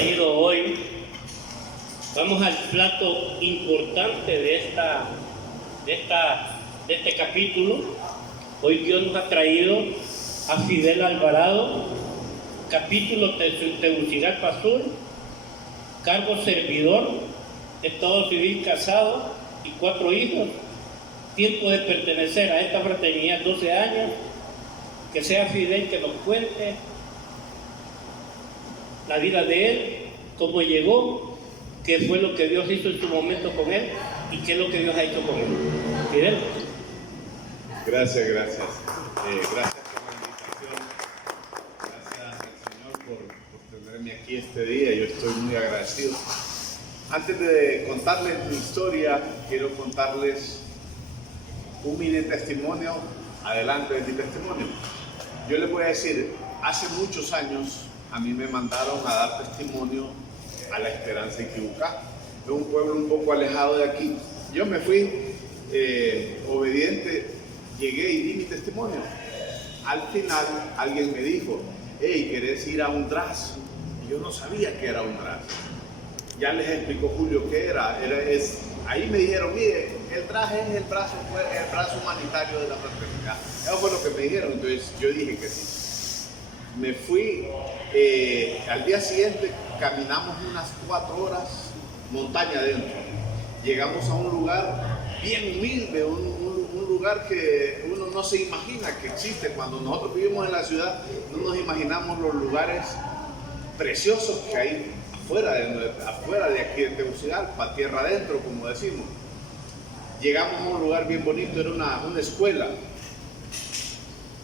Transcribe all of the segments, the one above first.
traído hoy, vamos al plato importante de este capítulo. Hoy Dios nos ha traído a Fidel Alvarado, capítulo Tegucigalpa Sur, cargo servidor, estado civil casado y 4 hijos, tiempo de pertenecer a esta fraternidad 12 años. Que sea Fidel que nos cuente la vida de él, cómo llegó, qué fue lo que Dios hizo en su momento con él y qué es lo que Dios ha hecho con él. Fidel. Gracias. Gracias por la invitación. Gracias al Señor por tenerme aquí este día. Yo estoy muy agradecido. Antes de contarles mi historia, quiero contarles un mini testimonio adelante de mi testimonio. Yo les voy a decir, hace muchos años a mí me mandaron a dar testimonio a La Esperanza Iquibucá. Es un pueblo un poco alejado de aquí. Yo me fui obediente, llegué y di mi testimonio. Al final alguien me dijo, hey, ¿querés ir a un DRAS? Y yo no sabía que era un DRAS. Ya les explicó Julio qué era. Ahí me dijeron, mire, el DRAS es el brazo humanitario de la fraternidad. Eso fue lo que me dijeron, entonces yo dije que sí. Me fui, al día siguiente caminamos unas 4 horas, montaña adentro. Llegamos a un lugar bien humilde, un lugar que uno no se imagina que existe. Cuando nosotros vivimos en la ciudad, no nos imaginamos los lugares preciosos que hay afuera de aquí de Tegucigalpa, tierra adentro, como decimos. Llegamos a un lugar bien bonito, era una escuela,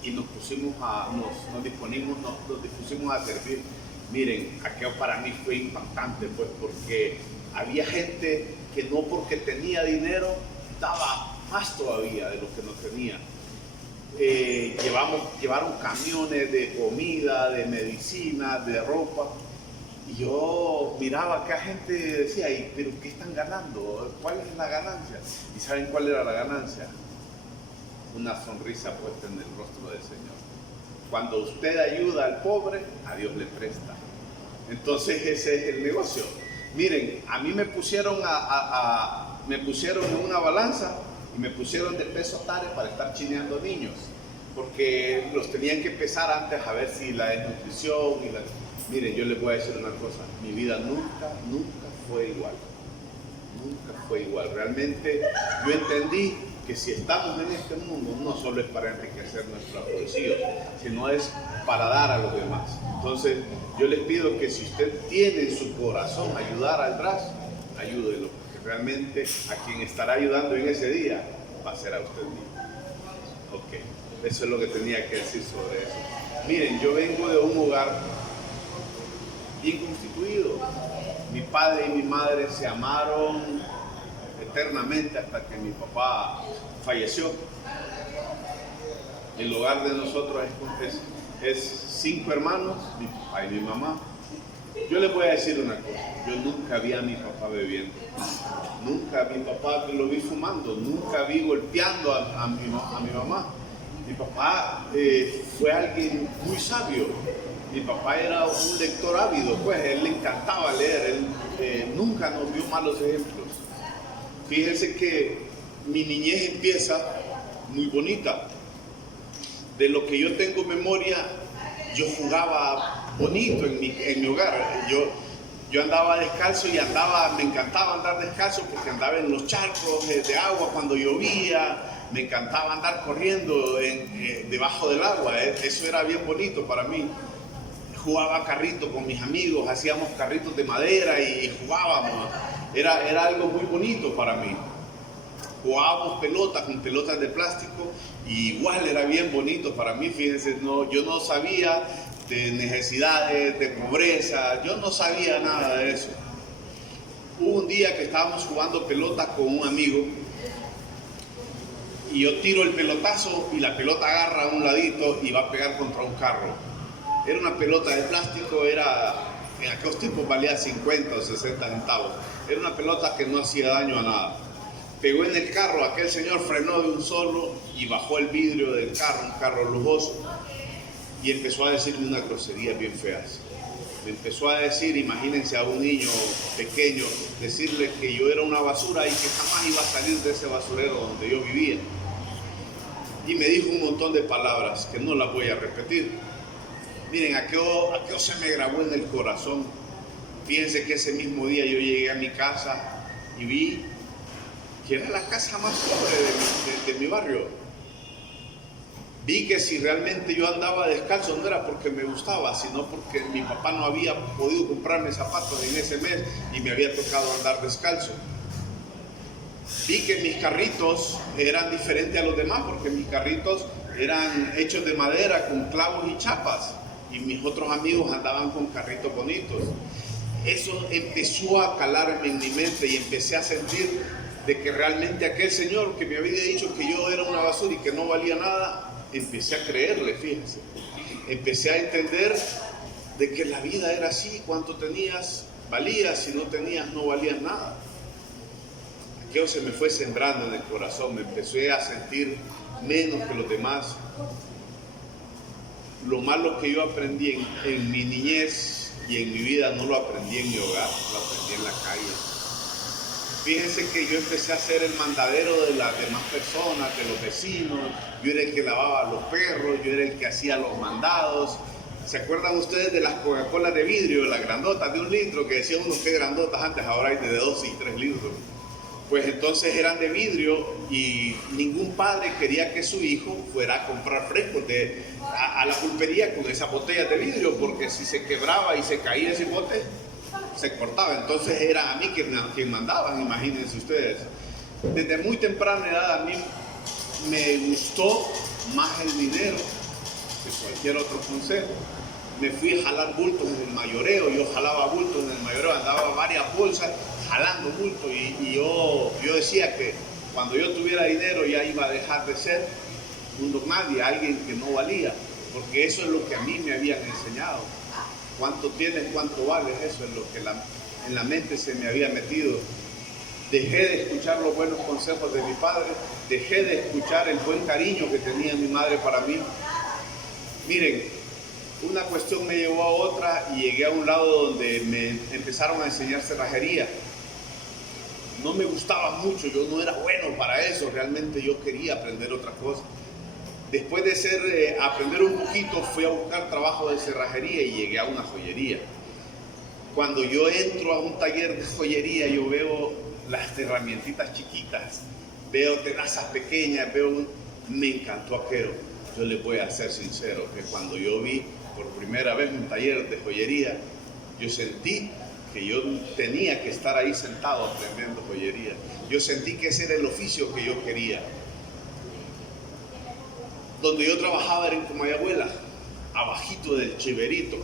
y nos dispusimos a servir. Miren, aquello para mí fue impactante, pues, porque había gente que no porque tenía dinero, daba más todavía de lo que no tenía. Llevaron camiones de comida, de medicina, de ropa. Y yo miraba que la gente decía, ¿pero qué están ganando? ¿Cuál es la ganancia? ¿Y saben cuál era la ganancia? Una sonrisa puesta en el rostro del Señor. Cuando usted ayuda al pobre, a Dios le presta. Entonces ese es el negocio. Miren, a mí me pusieron en una balanza y me pusieron de peso tare para estar chineando niños, porque los tenían que pesar antes a ver si la desnutrición y la... Miren, yo les voy a decir una cosa, mi vida nunca fue igual. Nunca fue igual. Realmente yo entendí que si estamos en este mundo, no solo es para enriquecer nuestros bolsillos, sino es para dar a los demás. Entonces, yo les pido que si usted tiene en su corazón ayudar al DRAS, ayúdelo, porque realmente a quien estará ayudando en ese día va a ser a usted mismo. Ok, eso es lo que tenía que decir sobre eso. Miren, yo vengo de un hogar bien constituido. Mi padre y mi madre se amaron eternamente hasta que mi papá falleció. El hogar de nosotros es 5 hermanos, mi papá y mi mamá. Yo les voy a decir una cosa, yo nunca vi a mi papá bebiendo, nunca a mi papá lo vi fumando, nunca vi golpeando a mi mamá. Mi papá fue alguien muy sabio. Mi papá era un lector ávido, pues él le encantaba leer, él nunca nos dio malos ejemplos. Fíjense que mi niñez empieza muy bonita. De lo que yo tengo memoria, yo jugaba bonito en mi hogar. Yo andaba descalzo y me encantaba andar descalzo porque andaba en los charcos de agua cuando llovía. Me encantaba andar corriendo debajo del agua, eso era bien bonito para mí. Jugaba carrito con mis amigos, hacíamos carritos de madera y jugábamos. Era algo muy bonito para mí. Jugábamos con pelotas de plástico, y igual era bien bonito para mí. Fíjense, yo no sabía de necesidades, de pobreza, yo no sabía nada de eso. Hubo un día que estábamos jugando pelota con un amigo, y yo tiro el pelotazo y la pelota agarra a un ladito y va a pegar contra un carro. Era una pelota de plástico, en aquellos tiempos valía 50 o 60 centavos. Era una pelota que no hacía daño a nada. Pegó en el carro, aquel señor frenó de un solo y bajó el vidrio del carro, un carro lujoso, y empezó a decirle unas groserías bien feas. me empezó a decir, imagínense a un niño pequeño, decirle que yo era una basura y que jamás iba a salir de ese basurero donde yo vivía. Y me dijo un montón de palabras que no las voy a repetir. Miren, aquello se me grabó en el corazón. Fíjense que ese mismo día yo llegué a mi casa y vi que era la casa más pobre de mi barrio. Vi que si realmente yo andaba descalzo no era porque me gustaba, sino porque mi papá no había podido comprarme zapatos en ese mes y me había tocado andar descalzo. Vi que mis carritos eran diferentes a los demás porque mis carritos eran hechos de madera con clavos y chapas y mis otros amigos andaban con carritos bonitos. Eso empezó a calarme en mi mente y empecé a sentir de que realmente aquel señor que me había dicho que yo era una basura y que no valía nada, empecé a creerle, fíjense. Empecé a entender de que la vida era así, cuanto tenías valías, si no tenías no valías nada. Aquello se me fue sembrando en el corazón, me empecé a sentir menos que los demás. Lo malo que yo aprendí en mi niñez y en mi vida no lo aprendí en mi hogar, lo aprendí en la calle. Fíjense que yo empecé a ser el mandadero de las demás personas, de los vecinos. Yo era el que lavaba los perros, yo era el que hacía los mandados. ¿Se acuerdan ustedes de las Coca-Cola de vidrio, las grandotas de 1 litro, que decían uno que grandotas antes, ahora hay de 2 y 3 litros? Pues entonces eran de vidrio y ningún padre quería que su hijo fuera a comprar frescos a la pulpería con esas botellas de vidrio, porque si se quebraba y se caía ese bote, se cortaba. Entonces era a mí quien mandaban, imagínense ustedes. Desde muy temprana edad a mí me gustó más el dinero que cualquier otro consejo. Me fui a jalar bultos en el mayoreo, yo jalaba bultos en el mayoreo, andaba varias bolsas jalando bultos y yo decía que cuando yo tuviera dinero ya iba a dejar de ser un don nadie, alguien que no valía, porque eso es lo que a mí me habían enseñado. Cuánto tienes, cuánto vales, eso es lo que en la mente se me había metido. Dejé de escuchar los buenos consejos de mi padre, dejé de escuchar el buen cariño que tenía mi madre para mí. Miren, una cuestión me llevó a otra y llegué a un lado donde me empezaron a enseñar cerrajería. No me gustaba mucho, yo no era bueno para eso, realmente yo quería aprender otra cosa. Después de aprender un poquito, fui a buscar trabajo de cerrajería y llegué a una joyería. Cuando yo entro a un taller de joyería, yo veo las herramientitas chiquitas, veo tenazas pequeñas, me encantó aquello. Yo les voy a ser sincero, que cuando yo vi por primera vez un taller de joyería, yo sentí que yo tenía que estar ahí sentado aprendiendo joyería. Yo sentí que ese era el oficio que yo quería. Donde yo trabajaba era en Comayagüela, abajito del Chiverito.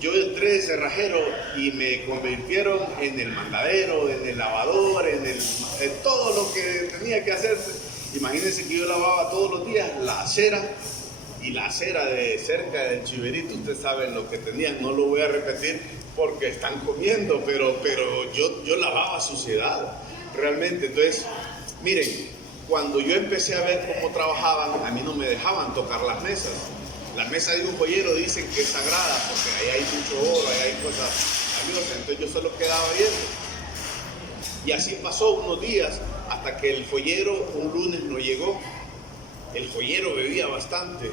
Yo entré de cerrajero y me convirtieron en el mandadero, en el lavador, en todo lo que tenía que hacer. Imagínense que yo lavaba todos los días la acera, y la acera de cerca del Chiverito, ustedes saben lo que tenían, no lo voy a repetir porque están comiendo, pero yo lavaba suciedad, realmente. Entonces, miren, cuando yo empecé a ver cómo trabajaban, a mí no me dejaban tocar las mesas. La mesa de un joyero dicen que es sagrada porque ahí hay mucho oro, ahí hay cosas valiosas, entonces yo solo quedaba viendo. Y así pasó unos días hasta que el joyero un lunes no llegó. El joyero bebía bastante,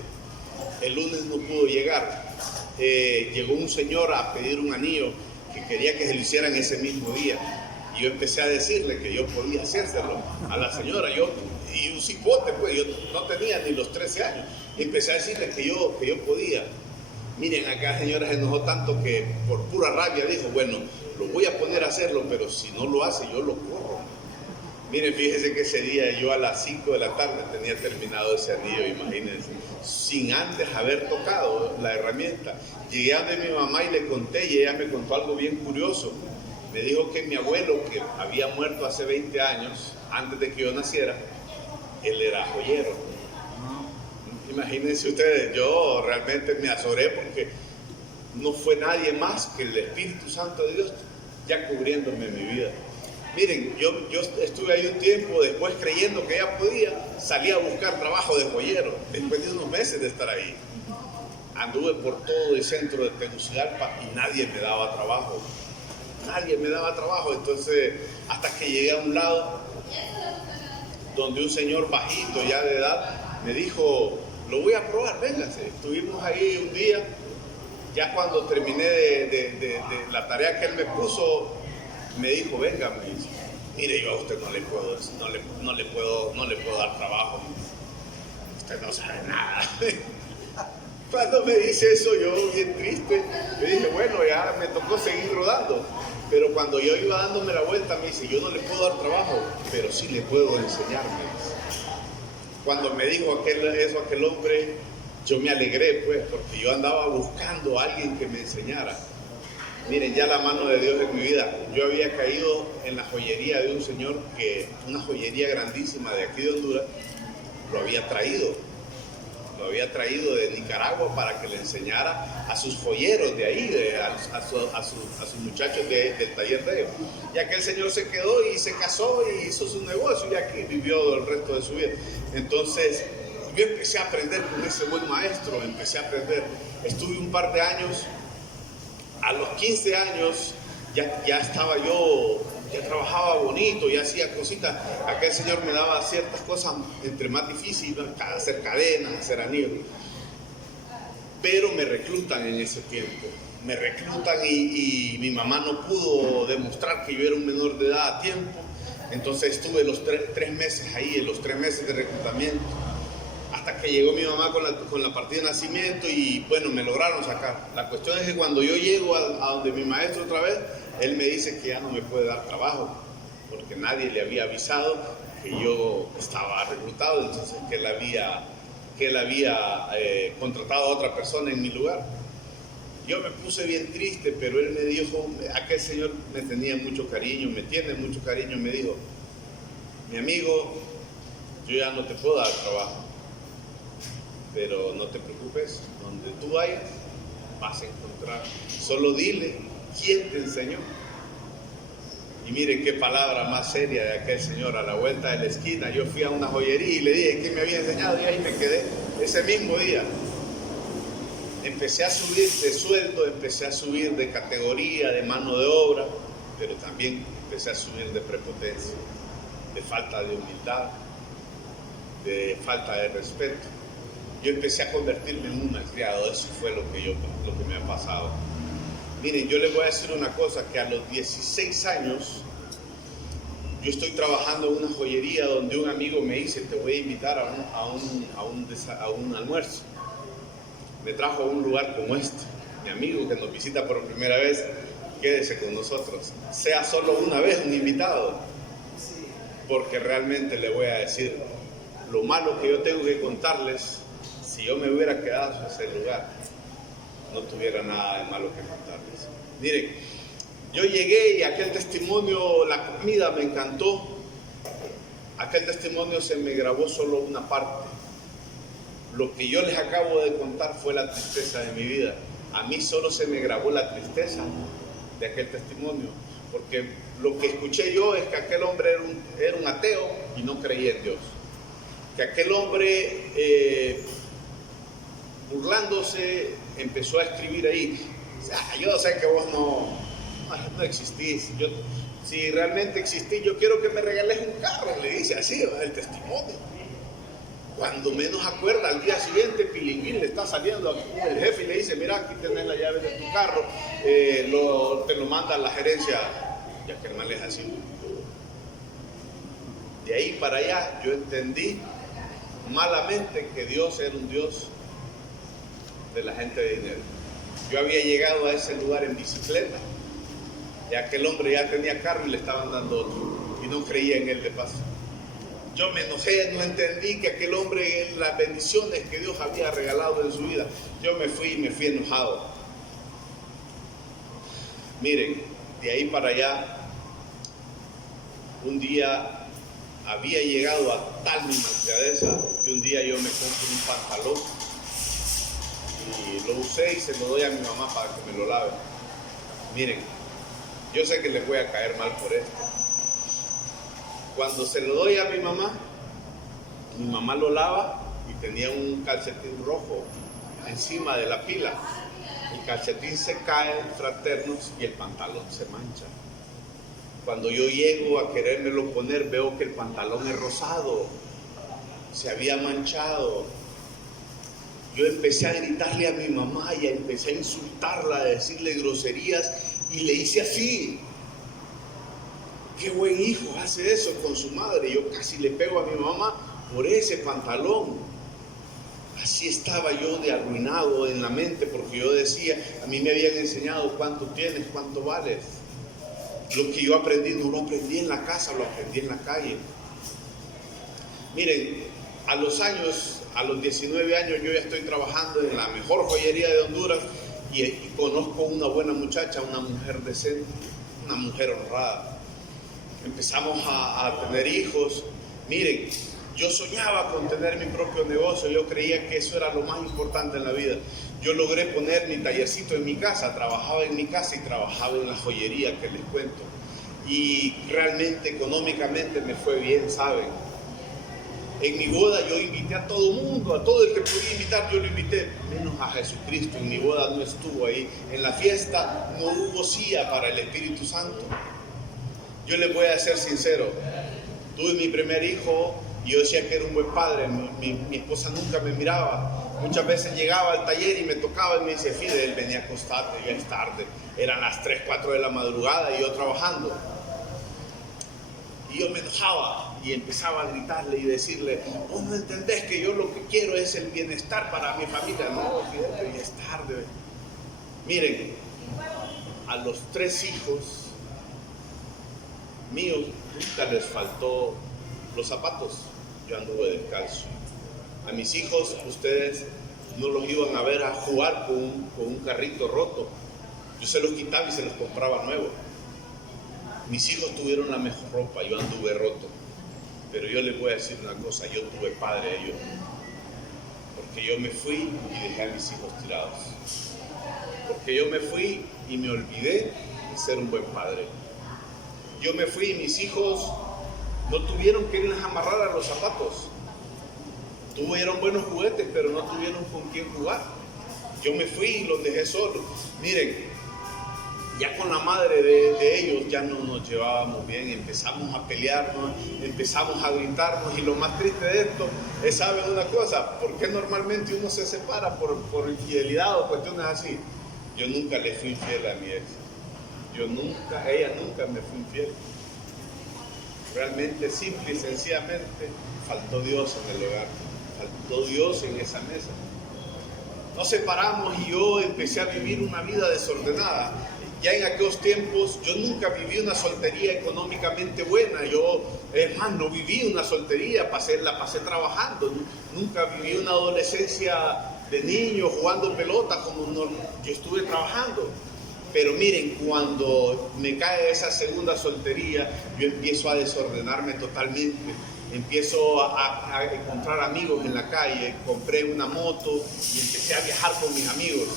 el lunes no pudo llegar. Llegó un señor a pedir un anillo que quería que se lo hicieran ese mismo día. Y yo empecé a decirle que yo podía hacérselo a la señora. Y un cipote, pues, yo no tenía ni los 13 años. Empecé a decirle que yo podía. Miren, acá la señora se enojó tanto que por pura rabia dijo, bueno, lo voy a poner a hacerlo, pero si no lo hace, yo lo corro. Miren, fíjense que ese día yo a las 5 de la tarde tenía terminado ese anillo, imagínense, sin antes haber tocado la herramienta. Llegué a mi mamá y le conté, y ella me contó algo bien curioso. Me dijo que mi abuelo, que había muerto hace 20 años, antes de que yo naciera, él era joyero. Imagínense ustedes, yo realmente me azoré porque no fue nadie más que el Espíritu Santo de Dios ya cubriéndome mi vida. Miren, yo estuve ahí un tiempo, después creyendo que ella podía, salí a buscar trabajo de joyero, después de unos meses de estar ahí. Anduve por todo el centro de Tegucigalpa y nadie me daba trabajo. Nadie me daba trabajo. Entonces, hasta que llegué a un lado donde un señor bajito ya de edad me dijo, lo voy a probar, véngase. Estuvimos ahí un día. Ya cuando terminé de la tarea que él me puso, me dijo, venga, me dice, mire, yo a usted no le puedo dar trabajo. Usted no sabe nada. Cuando me dice eso, yo bien triste, le dije, bueno, ya me tocó seguir rodando. Pero cuando yo iba dándome la vuelta, me dice, yo no le puedo dar trabajo, pero sí le puedo enseñar, me dice. Cuando me dijo eso aquel hombre, yo me alegré, pues, porque yo andaba buscando a alguien que me enseñara. Miren, ya la mano de Dios en mi vida. Yo había caído en la joyería de un señor una joyería grandísima de aquí de Honduras, lo había traído de Nicaragua para que le enseñara a sus joyeros de ahí, a sus muchachos del taller de ellos. Y aquel señor se quedó y se casó y hizo su negocio y aquí vivió el resto de su vida. Entonces, yo empecé a aprender con ese buen maestro, estuve un par de años, a los 15 años ya estaba yo, ya trabajaba bonito, ya hacía cositas. Aquel señor me daba ciertas cosas entre más difíciles, hacer cadenas, hacer anillos, pero me reclutan en ese tiempo, y mi mamá no pudo demostrar que yo era un menor de edad a tiempo. Entonces estuve los tres meses ahí, en los 3 meses de reclutamiento, hasta que llegó mi mamá con la partida de nacimiento y bueno, me lograron sacar. La cuestión es que cuando yo llego a donde mi maestro otra vez, él me dice que ya no me puede dar trabajo, porque nadie le había avisado que yo estaba reclutado, entonces que él había contratado a otra persona en mi lugar. Yo me puse bien triste, pero él me dijo, aquel señor me tenía mucho cariño, me tiene mucho cariño, me dijo, mi amigo, yo ya no te puedo dar trabajo, pero no te preocupes, donde tú vayas vas a encontrar, solo dile quién te enseñó. Y miren qué palabra más seria de aquel señor. A la vuelta de la esquina yo fui a una joyería y le dije quién me había enseñado y ahí me quedé. Ese mismo día empecé a subir de sueldo, empecé a subir de categoría, de mano de obra, pero también empecé a subir de prepotencia, de falta de humildad, de falta de respeto. Yo empecé a convertirme en un malcriado. Eso fue lo que me ha pasado. Miren, yo les voy a decir una cosa, que a los 16 años yo estoy trabajando en una joyería donde un amigo me dice, te voy a invitar a un almuerzo. Me trajo a un lugar como este. Mi amigo que nos visita por primera vez, quédese con nosotros. Sea solo una vez un invitado. Porque realmente le voy a decir lo malo que yo tengo que contarles. Si yo me hubiera quedado en ese lugar, no tuviera nada de malo que contarles. Miren, yo llegué y aquel testimonio, la comida me encantó. Aquel testimonio se me grabó solo una parte. Lo que yo les acabo de contar fue la tristeza de mi vida. A mí solo se me grabó la tristeza de aquel testimonio, porque lo que escuché yo es que aquel hombre era un ateo y no creía en Dios. Que aquel hombre, burlándose, empezó a escribir ahí, yo sé que vos no existís, si realmente existís, yo quiero que me regales un carro, le dice así, el testimonio. Cuando menos acuerda, al día siguiente Pilingüín le está saliendo el jefe y le dice, mira, aquí tenés la llave de tu carro, te lo manda la gerencia, ya que el mal es así. De ahí para allá yo entendí malamente que Dios era un Dios de la gente de dinero. Yo había llegado a ese lugar en bicicleta y aquel hombre ya tenía carro y le estaban dando otro y no creía en él de paso. Yo me enojé, no entendí que aquel hombre, las bendiciones que Dios había regalado en su vida, yo me fui enojado. Miren, de ahí para allá, un día había llegado a tal mi malcriadeza que un día yo me compro un pantalón y lo usé y se lo doy a mi mamá para que me lo lave. Miren, yo sé que les voy a caer mal por esto. Cuando se lo doy a mi mamá lo lava y tenía un calcetín rojo encima de la pila. El calcetín se cae, fraternos, y el pantalón se mancha. Cuando yo llego a querérmelo poner, veo que el pantalón es rosado, se había manchado. Yo empecé a gritarle a mi mamá y empecé a insultarla, a decirle groserías, y le hice así. Qué buen hijo hace eso con su madre. Yo casi le pego a mi mamá por ese pantalón. Así estaba yo de arruinado en la mente, porque yo decía, a mí me habían enseñado cuánto tienes, cuánto vales. Lo que yo aprendí no lo aprendí en la casa, lo aprendí en la calle. Miren, a los 19 años yo ya estoy trabajando en la mejor joyería de Honduras y conozco una buena muchacha, una mujer decente, una mujer honrada. Empezamos a tener hijos. Miren, yo soñaba con tener mi propio negocio, yo creía que eso era lo más importante en la vida. Yo logré poner mi tallercito en mi casa, trabajaba en mi casa y trabajaba en la joyería que les cuento. Y realmente económicamente me fue bien, ¿saben? En mi boda yo invité a todo el mundo, a todo el que podía invitar, yo lo invité, menos a Jesucristo. En mi boda no estuvo ahí. En la fiesta no hubo silla para el Espíritu Santo. Yo les voy a ser sincero, tuve mi primer hijo y yo decía que era un buen padre. Mi esposa nunca me miraba. Muchas veces llegaba al taller y me tocaba y me decía, Fidel, venía a acostarte, ya es tarde. Eran las 3, 4 de la madrugada y yo trabajando. Y yo me enojaba y empezaba a gritarle y decirle, vos no entendés que yo lo que quiero es el bienestar para mi familia. No, Fidel, ya es tarde. Miren, a los 3 hijos míos nunca les faltó los zapatos. Yo anduve descalzo. A mis hijos, ustedes no los iban a ver a jugar con un carrito roto. Yo se los quitaba y se los compraba nuevo. Mis hijos tuvieron la mejor ropa, yo anduve roto. Pero yo les voy a decir una cosa, yo tuve padre a ellos. Porque yo me fui y dejé a mis hijos tirados. Porque yo me fui y me olvidé de ser un buen padre. Yo me fui y mis hijos no tuvieron que irles a amarrar a los zapatos. Tuvieron buenos juguetes, pero no tuvieron con quién jugar. Yo me fui y los dejé solos. Miren, ya con la madre de ellos ya no nos llevábamos bien, empezamos a pelearnos, empezamos a gritarnos, y lo más triste de esto es, ¿saben una cosa? ¿Por qué normalmente uno se separa por infidelidad o cuestiones así? Yo nunca le fui infiel a mi ex. Ella nunca me fue infiel. Realmente, simple y sencillamente, faltó Dios en el hogar, faltó Dios en esa mesa. Nos separamos y yo empecé a vivir una vida desordenada. Ya en aquellos tiempos yo nunca viví una soltería económicamente buena. Yo, no viví una soltería, la pasé trabajando. Nunca viví una adolescencia de niño jugando pelota como yo estuve trabajando. Pero miren, cuando me cae esa segunda soltería, yo empiezo a desordenarme totalmente. Empiezo a encontrar amigos en la calle, compré una moto y empecé a viajar con mis amigos.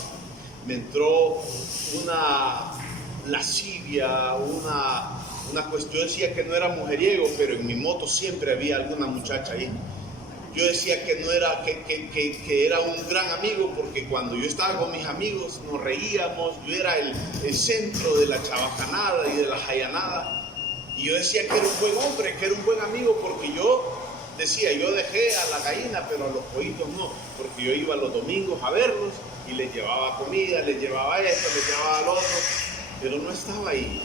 Me entró una lascivia, una cuestión. Yo decía que no era mujeriego, pero en mi moto siempre había alguna muchacha ahí. Yo decía que no era, que era un gran amigo, porque cuando yo estaba con mis amigos nos reíamos, yo era el centro de la chabacanada y de la jayanada. Y yo decía que era un buen hombre, que era un buen amigo, porque yo decía, yo dejé a la gallina, pero a los pollitos no, porque yo iba los domingos a verlos y les llevaba comida, les llevaba esto, les llevaba lo otro, pero no estaba ahí.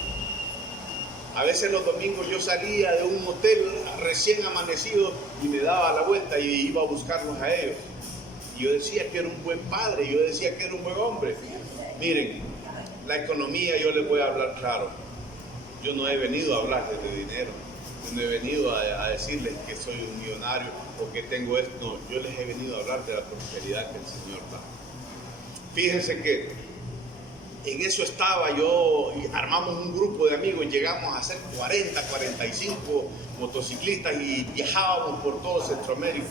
A veces los domingos yo salía de un motel recién amanecido y me daba la vuelta y iba a buscarlos a ellos. Y yo decía que era un buen padre, yo decía que era un buen hombre. Miren, la economía, yo les voy a hablar claro. Yo no he venido a hablarles de dinero, yo no he venido a decirles que soy un millonario o que tengo esto. No, yo les he venido a hablar de la prosperidad que el Señor da. Fíjense que en eso estaba yo, y armamos un grupo de amigos, llegamos a ser 40, 45 motociclistas y viajábamos por todo Centroamérica.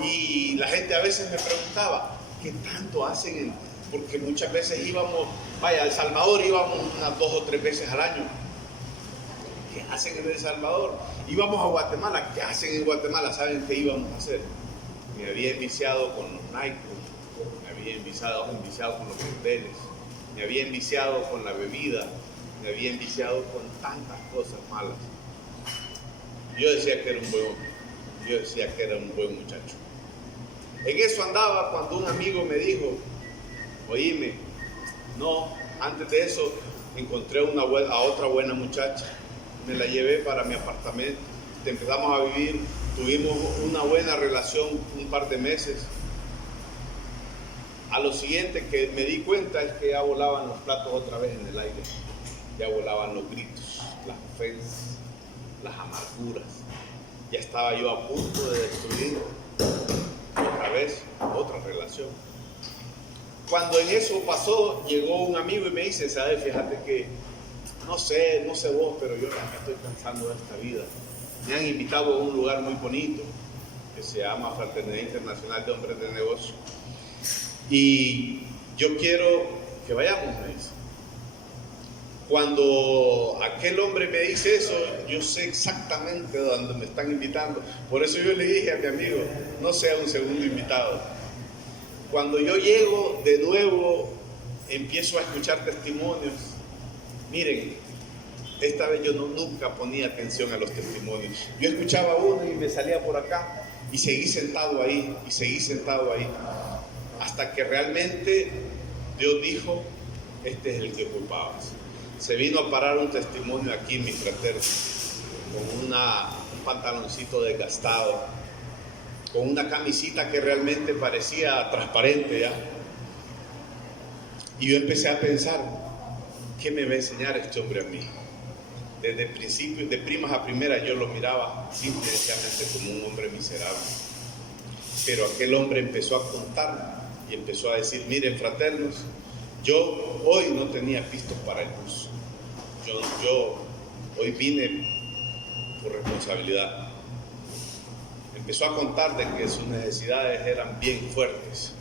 Y la gente a veces me preguntaba, ¿qué tanto hacen? Porque muchas veces íbamos, a El Salvador íbamos unas 2 o 3 veces al año. ¿Qué hacen en El Salvador? Íbamos a Guatemala. ¿Qué hacen en Guatemala? ¿Saben qué íbamos a hacer? Me había iniciado con los Nike, me había enviciado con los hoteles, me había enviciado con la bebida, me había enviciado con tantas cosas malas. Yo decía que era un buen hombre, yo decía que era un buen muchacho. En eso andaba cuando un amigo me dijo, oíme, no, antes de eso encontré a otra buena muchacha, me la llevé para mi apartamento, empezamos a vivir, tuvimos una buena relación un par de meses. A lo siguiente que me di cuenta es que ya volaban los platos otra vez en el aire, ya volaban los gritos, las ofensas, las amarguras, ya estaba yo a punto de destruir otra vez otra relación. Cuando en eso pasó, llegó un amigo y me dice, ¿sabes? Fíjate que no sé vos, pero yo también estoy cansando de esta vida. Me han invitado a un lugar muy bonito que se llama Fraternidad Internacional de Hombres de Negocio. Y yo quiero que vayamos, me dice. Cuando aquel hombre me dice eso, yo sé exactamente dónde me están invitando. Por eso yo le dije a mi amigo, no sea un segundo invitado. Cuando yo llego de nuevo, empiezo a escuchar testimonios. Miren, esta vez yo nunca ponía atención a los testimonios. Yo escuchaba uno y me salía por acá y seguí sentado ahí, hasta que realmente Dios dijo, este es el que ocupabas. Se vino a parar un testimonio aquí en mi fraterno, con un pantaloncito desgastado, con una camisita que realmente parecía transparente ya. Y yo empecé a pensar, ¿qué me va a enseñar este hombre a mí? Desde el principio, de primas a primeras, yo lo miraba simple y sencillamente como un hombre miserable. Pero aquel hombre empezó a contar y empezó a decir, miren fraternos, yo hoy no tenía pistos para el bus. Yo hoy vine por responsabilidad. Empezó a contar de que sus necesidades eran bien fuertes.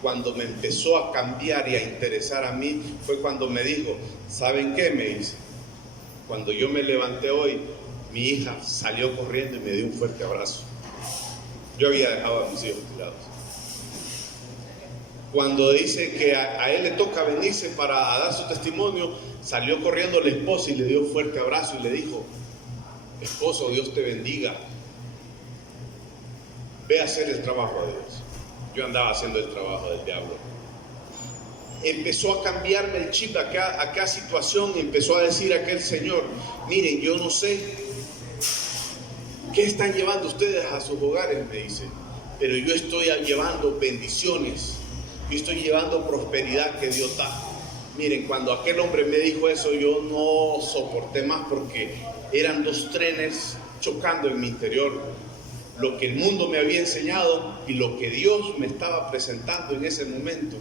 Cuando me empezó a cambiar y a interesar a mí, fue cuando me dijo, ¿saben qué? Me dice, cuando yo me levanté hoy, mi hija salió corriendo y me dio un fuerte abrazo. Yo había dejado a mis hijos tirados. Cuando dice que a él le toca venirse para dar su testimonio, salió corriendo la esposa y le dio un fuerte abrazo y le dijo, esposo, Dios te bendiga, ve a hacer el trabajo de Dios. Yo andaba haciendo el trabajo del diablo. Empezó a cambiarme el chip a cada situación, y empezó a decir aquel señor, miren, yo no sé qué están llevando ustedes a sus hogares, me dice, pero yo estoy llevando bendiciones, yo estoy llevando prosperidad que Dios da. Miren, cuando aquel hombre me dijo eso, yo no soporté más, porque eran dos trenes chocando en mi interior. Lo que el mundo me había enseñado y lo que Dios me estaba presentando en ese momento.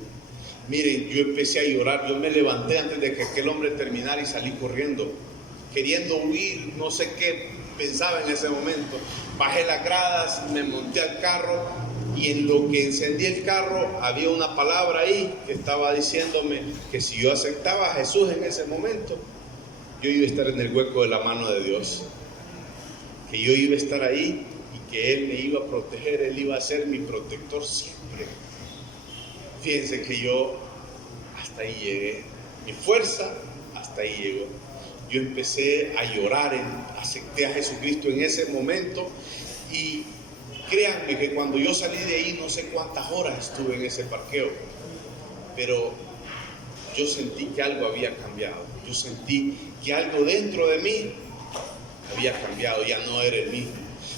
Miren, yo empecé a llorar, yo me levanté antes de que aquel hombre terminara y salí corriendo, queriendo huir, no sé qué pensaba en ese momento. Bajé las gradas, me monté al carro y en lo que encendí el carro había una palabra ahí que estaba diciéndome que si yo aceptaba a Jesús en ese momento, yo iba a estar en el hueco de la mano de Dios, que yo iba a estar ahí y que Él me iba a proteger, Él iba a ser mi protector siempre. Fíjense que yo hasta ahí llegué, mi fuerza hasta ahí llegó. Yo empecé a llorar, acepté a Jesucristo en ese momento y créanme que cuando yo salí de ahí no sé cuántas horas estuve en ese parqueo, pero yo sentí que algo había cambiado, yo sentí que algo dentro de mí había cambiado, ya no era el mismo.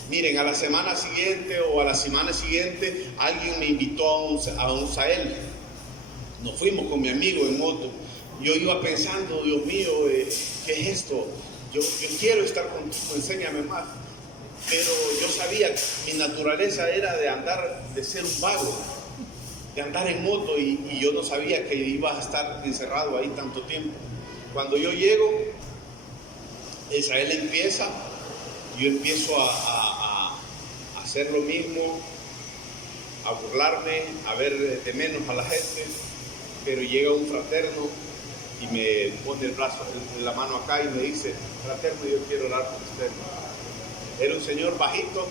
Miren, a la semana siguiente alguien me invitó a un Sahel. Nos fuimos con mi amigo en moto. Yo iba pensando, Dios mío, ¿qué es esto? Yo quiero estar contigo, enséñame más. Pero yo sabía que mi naturaleza era de ser un vago, de andar en moto, y yo no sabía que iba a estar encerrado ahí tanto tiempo. Cuando yo llego, Israel empieza, yo empiezo a hacer lo mismo, a burlarme, a ver de menos a la gente, pero llega un fraterno y me pone el brazo, la mano acá y me dice, fraterno, yo quiero orar por usted. Era un señor bajito,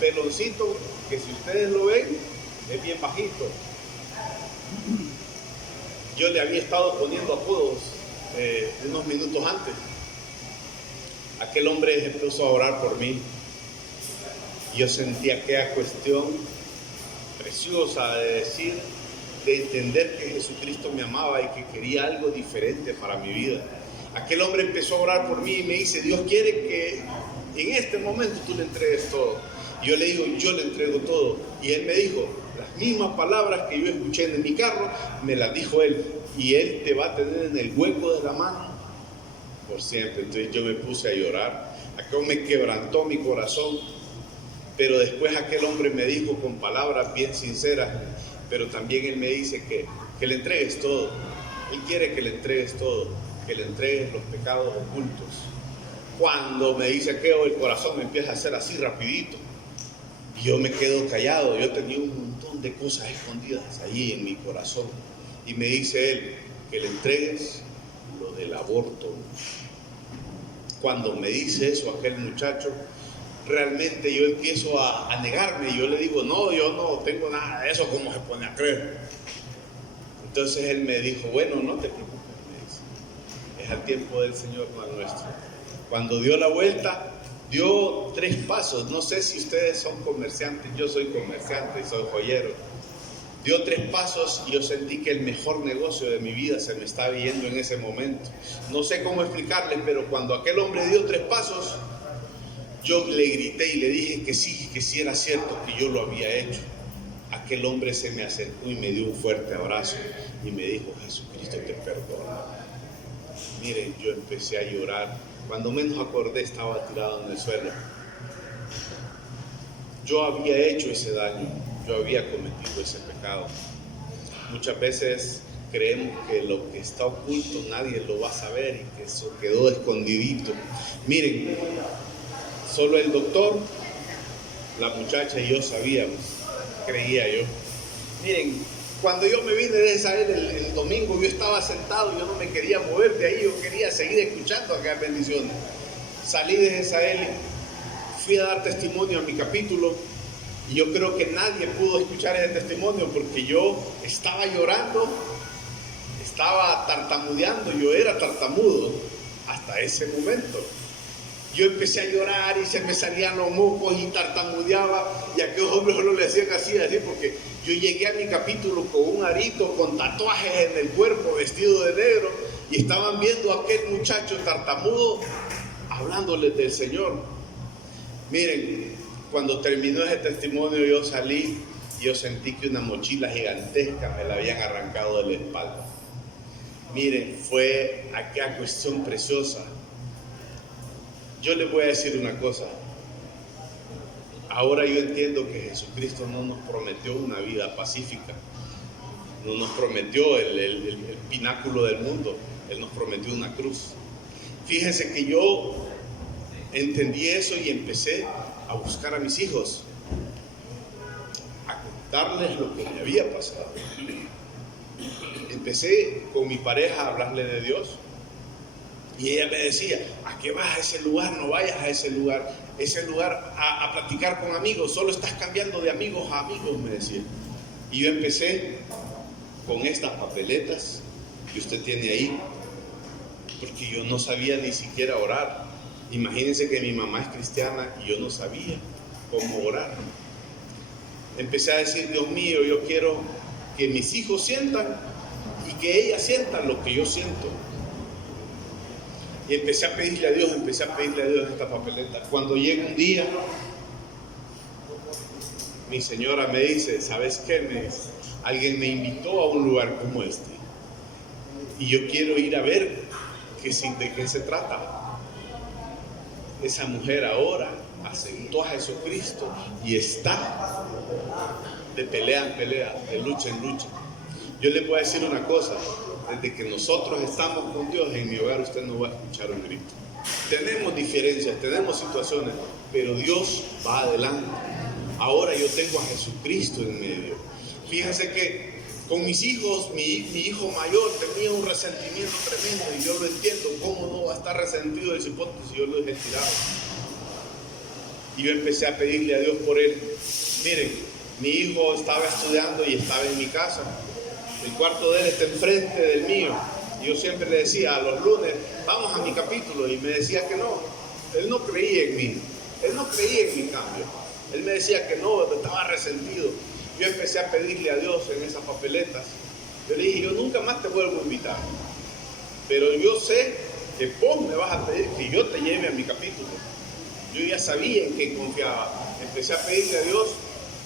peloncito, que si ustedes lo ven, es bien bajito. Yo le había estado poniendo apodos unos minutos antes. Aquel hombre empezó a orar por mí. Yo sentí aquella cuestión preciosa de decir, de entender que Jesucristo me amaba y que quería algo diferente para mi vida. Aquel hombre empezó a orar por mí y me dice, Dios quiere que en este momento tú le entregues todo. Y yo le digo, yo le entrego todo. Y él me dijo, las mismas palabras que yo escuché en mi carro, me las dijo él. Y él te va a tener en el hueco de la mano por siempre. Entonces yo me puse a llorar. Aquello me quebrantó mi corazón. Pero después aquel hombre me dijo con palabras bien sinceras, pero también él me dice que le entregues todo. Él quiere que le entregues todo, que le entregues los pecados ocultos. Cuando me dice aquello, el corazón me empieza a hacer así rapidito. Y yo me quedo callado. Yo tenía un montón de cosas escondidas ahí en mi corazón. Y me dice él, que le entregues lo del aborto. Cuando me dice eso aquel muchacho, realmente yo empiezo a negarme. Yo le digo, no, yo no tengo nada de eso, ¿cómo se pone a creer? Entonces él me dijo, bueno, no te preocupes, me dice, es al tiempo del Señor, no al nuestro. Cuando dio la vuelta, dio 3 pasos. No sé si ustedes son comerciantes, yo soy comerciante y soy joyero. Dio 3 pasos y yo sentí que el mejor negocio de mi vida se me estaba yendo en ese momento. No sé cómo explicarles, pero cuando aquel hombre dio 3 pasos, yo le grité y le dije que sí era cierto, que yo lo había hecho. Aquel hombre se me acercó y me dio un fuerte abrazo y me dijo, Jesucristo te perdona. Miren, yo empecé a llorar. Cuando menos acordé estaba tirado en el suelo. Yo había hecho ese daño, yo había cometido ese pecado. Muchas veces creemos que lo que está oculto nadie lo va a saber y que eso quedó escondidito. Miren, solo el doctor, la muchacha y yo sabíamos, creía yo. Miren, cuando yo me vine de Israel el domingo, yo estaba sentado, yo no me quería mover de ahí, yo quería seguir escuchando aquellas bendiciones. Salí de Israel, fui a dar testimonio a mi capítulo, y yo creo que nadie pudo escuchar ese testimonio porque yo estaba llorando, estaba tartamudeando, yo era tartamudo hasta ese momento. Yo empecé a llorar y se me salían los mocos y tartamudeaba, y aquellos hombres solo le hacían así, porque yo llegué a mi capítulo con un arito, con tatuajes en el cuerpo, vestido de negro, y estaban viendo a aquel muchacho tartamudo hablándoles del Señor. Miren, cuando terminó ese testimonio yo salí y yo sentí que una mochila gigantesca me la habían arrancado de la espalda. Miren, fue aquella cuestión preciosa. Yo les voy a decir una cosa. Ahora yo entiendo que Jesucristo no nos prometió una vida pacífica. No nos prometió el pináculo del mundo. Él nos prometió una cruz. Fíjense que yo entendí eso y empecé a buscar a mis hijos, a contarles lo que me había pasado. Empecé con mi pareja a hablarle de Dios. Y ella me decía, ¿a qué vas a ese lugar? No vayas a ese lugar a platicar con amigos, solo estás cambiando de amigos a amigos, me decía. Y yo empecé con estas papeletas que usted tiene ahí, porque yo no sabía ni siquiera orar. Imagínense que mi mamá es cristiana y yo no sabía cómo orar. Empecé a decir, Dios mío, yo quiero que mis hijos sientan y que ellas sientan lo que yo siento. Y empecé a pedirle a Dios esta papeleta. Cuando llega un día, mi señora me dice, ¿sabes qué? Alguien me invitó a un lugar como este. Y yo quiero ir a ver de qué se trata. Esa mujer ahora aceptó a Jesucristo y está de pelea en pelea, de lucha en lucha. Yo le voy a decir una cosa. Desde que nosotros estamos con Dios en mi hogar, usted no va a escuchar un grito. Tenemos diferencias, tenemos situaciones, pero Dios va adelante. Ahora yo tengo a Jesucristo en medio. Fíjense que con mis hijos, mi hijo mayor tenía un resentimiento tremendo, y yo lo entiendo. ¿Cómo no va a estar resentido el cipote si yo lo dejé tirado? Y yo empecé a pedirle a Dios por él. Miren, Mi hijo estaba estudiando y estaba en mi casa. El cuarto de él está enfrente del mío. Yo siempre le decía a los lunes, vamos a mi capítulo, y me decía que no. Él no creía en mí, él no creía en mi cambio. Él me decía que no, estaba resentido. Yo empecé a pedirle a Dios en esas papeletas. Yo le dije, yo nunca más te vuelvo a invitar, pero yo sé que vos me vas a pedir que yo te lleve a mi capítulo. Yo ya sabía en qué confiaba. Empecé a pedirle a Dios.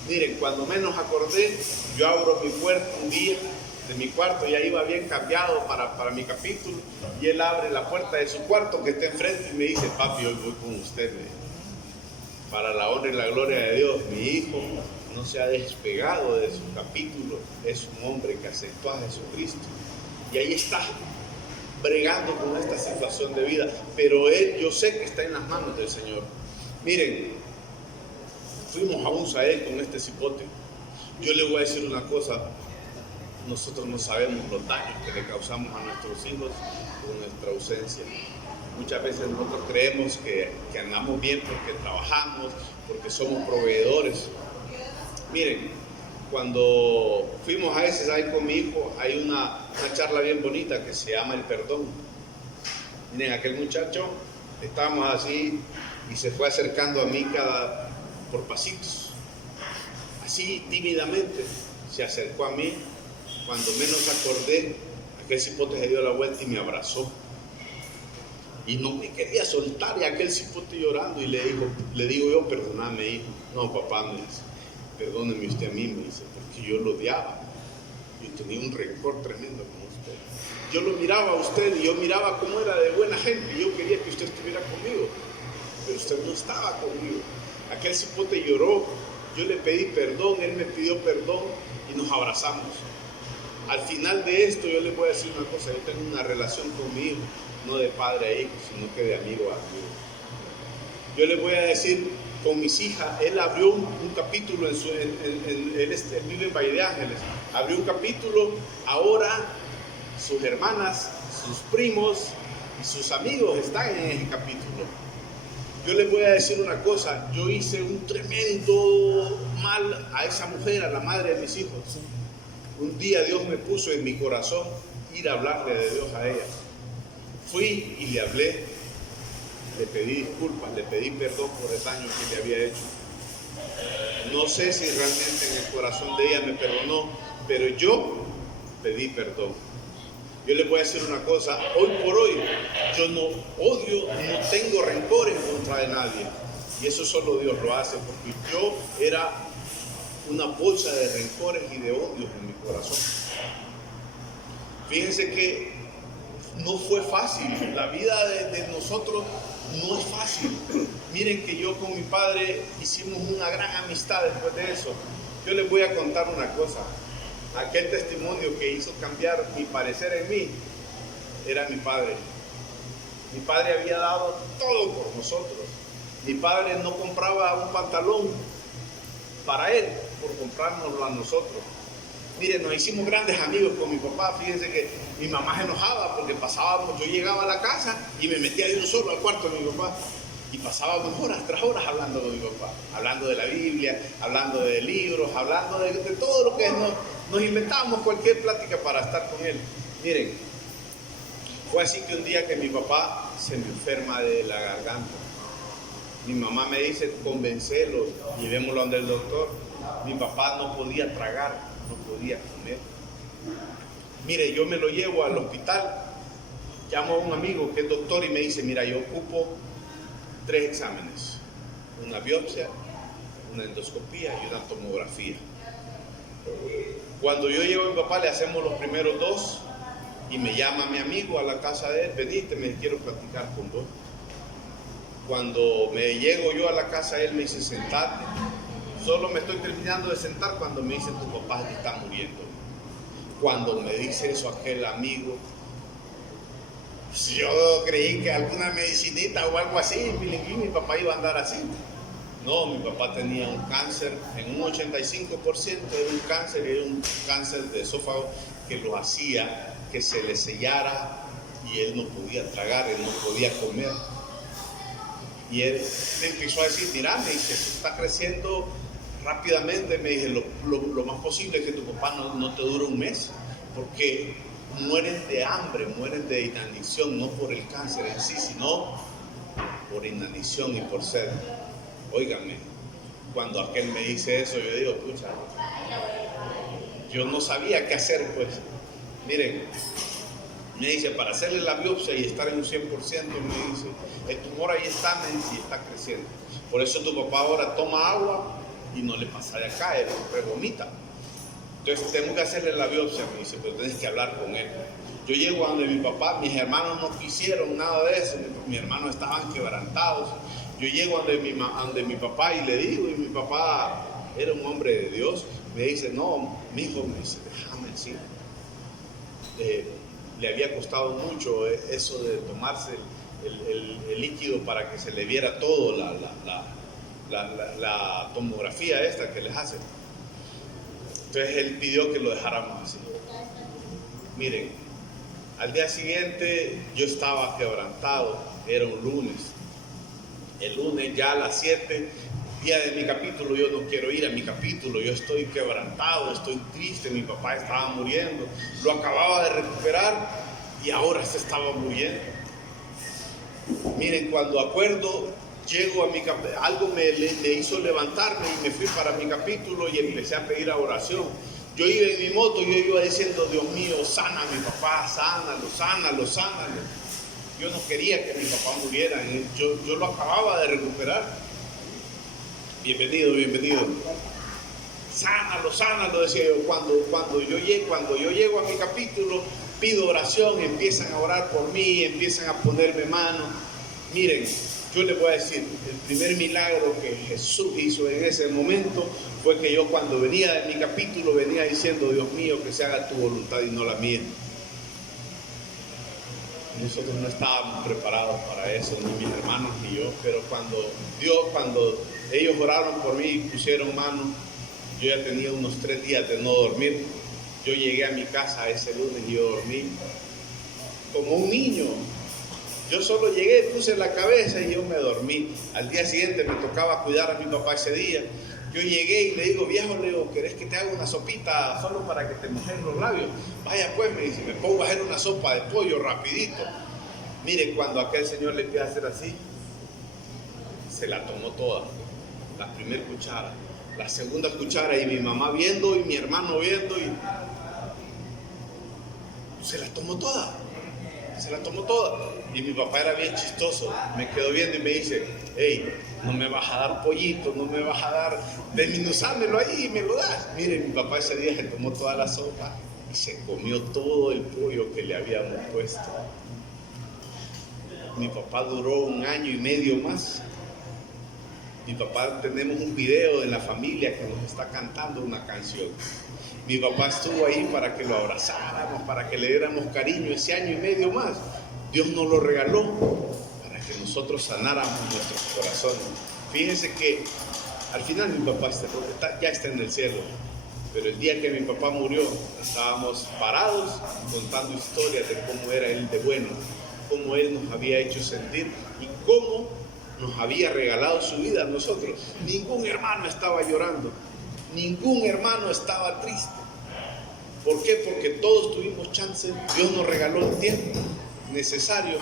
Miren, cuando menos acordé, yo abro mi puerta un día de mi cuarto, ya iba bien cambiado para mi capítulo, y él abre la puerta de su cuarto que está enfrente y me dice, papi, hoy voy con usted, para la honra y la gloria de Dios. Mi hijo no se ha despegado de su capítulo, es un hombre que aceptó a Jesucristo, y ahí está, bregando con esta situación de vida, pero él, yo sé que está en las manos del Señor. Miren, fuimos a un Sahel con este cipote. Yo le voy a decir una cosa, nosotros no sabemos los daños que le causamos a nuestros hijos con nuestra ausencia. Muchas veces nosotros creemos que andamos bien porque trabajamos, porque somos proveedores. Miren, cuando fuimos a ese Sahel con mi hijo, hay una charla bien bonita que se llama el perdón. Miren, aquel muchacho, estábamos así y se fue acercando a mí por pasitos, así tímidamente se acercó a mí. Cuando menos acordé, aquel cipote se dio la vuelta y me abrazó y no me quería soltar, y aquel cipote llorando, y le digo yo, perdóname, hijo. No, papá, me dice, perdóneme usted a mí, me dice, porque yo lo odiaba, yo tenía un rencor tremendo con usted. Yo lo miraba a usted y yo miraba cómo era de buena gente, y yo quería que usted estuviera conmigo, pero usted no estaba conmigo. Aquel cipote lloró, yo le pedí perdón, él me pidió perdón y nos abrazamos. Al final de esto yo les voy a decir una cosa, yo tengo una relación con mi hijo, no de padre a hijo, sino que de amigo a amigo. Yo les voy a decir, con mis hijas, él abrió un capítulo, él vive en Valle de Ángeles, abrió un capítulo, ahora sus hermanas, sus primos y sus amigos están en ese capítulo. Yo les voy a decir una cosa, yo hice un tremendo mal a esa mujer, a la madre de mis hijos. Un día Dios me puso en mi corazón ir a hablarle de Dios a ella. Fui y le hablé, le pedí disculpas, le pedí perdón por el daño que le había hecho. No sé si realmente en el corazón de ella me perdonó, pero yo pedí perdón. Yo les voy a decir una cosa, hoy por hoy yo no odio, no tengo rencor en contra de nadie, y eso solo Dios lo hace, porque yo era una bolsa de rencores y de odios en mi corazón. Fíjense que no fue fácil, la vida de nosotros no es fácil. Miren que yo con mi padre hicimos una gran amistad después de eso. Yo les voy a contar una cosa, aquel testimonio que hizo cambiar mi parecer en mí era mi padre. Mi padre había dado todo por nosotros. Mi padre no compraba un pantalón para él, por comprárnoslo a nosotros. Miren, nos hicimos grandes amigos con mi papá. Fíjense que mi mamá se enojaba porque pasábamos, yo llegaba a la casa y me metía yo solo al cuarto de mi papá, y pasábamos horas tras horas hablando de mi papá, hablando de la Biblia, hablando de libros, hablando de todo lo que nos inventábamos, cualquier plática para estar con él. Miren, fue así que un día que mi papá se me enferma de la garganta, mi mamá me dice, convencelo, llevémoslo donde el doctor. Mi papá no podía tragar, no podía comer. Mire, yo me lo llevo al hospital, llamo a un amigo que es doctor y me dice, mira, yo ocupo 3 exámenes, una biopsia, una endoscopía y una tomografía. Cuando yo llevo a mi papá le hacemos los primeros 2 y me llama mi amigo a la casa de él, venite, me quiero platicar con vos. Cuando me llego yo a la casa, él me dice, sentate. Solo me estoy terminando de sentar cuando me dice, tu papá está muriendo. Cuando me dice eso aquel amigo, yo creí que alguna medicinita o algo así, mi papá iba a andar así. No, mi papá tenía un cáncer, en un 85% era un cáncer, era un cáncer de esófago que lo hacía que se le sellara y él no podía tragar, él no podía comer. Y él me empezó a decir, mira, me dice, está creciendo rápidamente me dije, lo más posible es que tu papá no te dure un mes, porque mueren de hambre, mueren de inanición, no por el cáncer en sí, sino por inanición y por sed. Óigame, cuando aquel me dice eso, yo digo, pucha, yo no sabía qué hacer, pues. Miren, me dice, para hacerle la biopsia y estar en un 100%, me dice, el tumor ahí está, me dice, y está creciendo. Por eso tu papá ahora toma agua y no le pasa de acá, él vomita. Entonces tengo que hacerle la biopsia, me dice, pero tienes que hablar con él. Yo llego a donde mi papá, mis hermanos no quisieron nada de eso, mis hermanos estaban quebrantados. Yo llego a donde mi papá y le digo, y mi papá era un hombre de Dios, me dice, no, mi hijo, me dice, déjame decir. Le había costado mucho eso de tomarse el líquido para que se le viera todo, la tomografía esta que les hacen. Entonces él pidió que lo dejáramos así. Miren, al día siguiente yo estaba quebrantado, era un lunes. El lunes ya a las 7, día de mi capítulo, yo no quiero ir a mi capítulo, yo estoy quebrantado, estoy triste, mi papá estaba muriendo, lo acababa de recuperar y ahora se estaba muriendo. Miren, cuando acuerdo, llego a mi capítulo, algo me hizo levantarme y me fui para mi capítulo y empecé a pedir oración. Yo iba en mi moto, yo iba diciendo, Dios mío, sana a mi papá, sánalo, sánalo, sánalo. Yo no quería que mi papá muriera, yo lo acababa de recuperar. Bienvenido, bienvenido. Sánalo, sánalo, decía yo. Cuando yo llego a mi capítulo, pido oración, empiezan a orar por mí, empiezan a ponerme mano. Miren, yo les voy a decir, el primer milagro que Jesús hizo en ese momento fue que yo cuando venía de mi capítulo venía diciendo, Dios mío, que se haga tu voluntad y no la mía. Nosotros no estábamos preparados para eso, ni mis hermanos ni yo, pero cuando ellos oraron por mí y pusieron mano, yo ya tenía unos 3 días de no dormir. Yo llegué a mi casa ese lunes y yo dormí como un niño. Yo solo llegué, puse la cabeza y yo me dormí. Al día siguiente me tocaba cuidar a mi papá ese día. Yo llegué y le digo, viejo, le digo, ¿querés que te haga una sopita solo para que te mojes los labios? Vaya pues, me dice, me pongo a hacer una sopa de pollo rapidito. Mire, cuando aquel señor le empieza a hacer así, se la tomó toda. La primera cuchara, la segunda cuchara, y mi mamá viendo y mi hermano viendo, y se la tomó toda. Se la tomó toda. Y mi papá era bien chistoso, me quedó viendo y me dice, hey, no me vas a dar pollito, no me vas a dar, desminuzámelo ahí y me lo das. Mire, mi papá ese día se tomó toda la sopa y se comió todo el pollo que le habíamos puesto. Mi papá duró 1 año y medio más. Mi papá, tenemos un video en la familia que nos está cantando una canción. Mi papá estuvo ahí para que lo abrazáramos, para que le diéramos cariño ese 1 año y medio más. Dios nos lo regaló para que nosotros sanáramos nuestros corazones. Fíjense que al final mi papá ya está en el cielo, pero el día que mi papá murió estábamos parados contando historias de cómo era él de bueno, cómo él nos había hecho sentir y cómo nos había regalado su vida a nosotros. Ningún hermano estaba llorando, ningún hermano estaba triste. ¿Por qué? Porque todos tuvimos chance. Dios nos regaló el tiempo necesario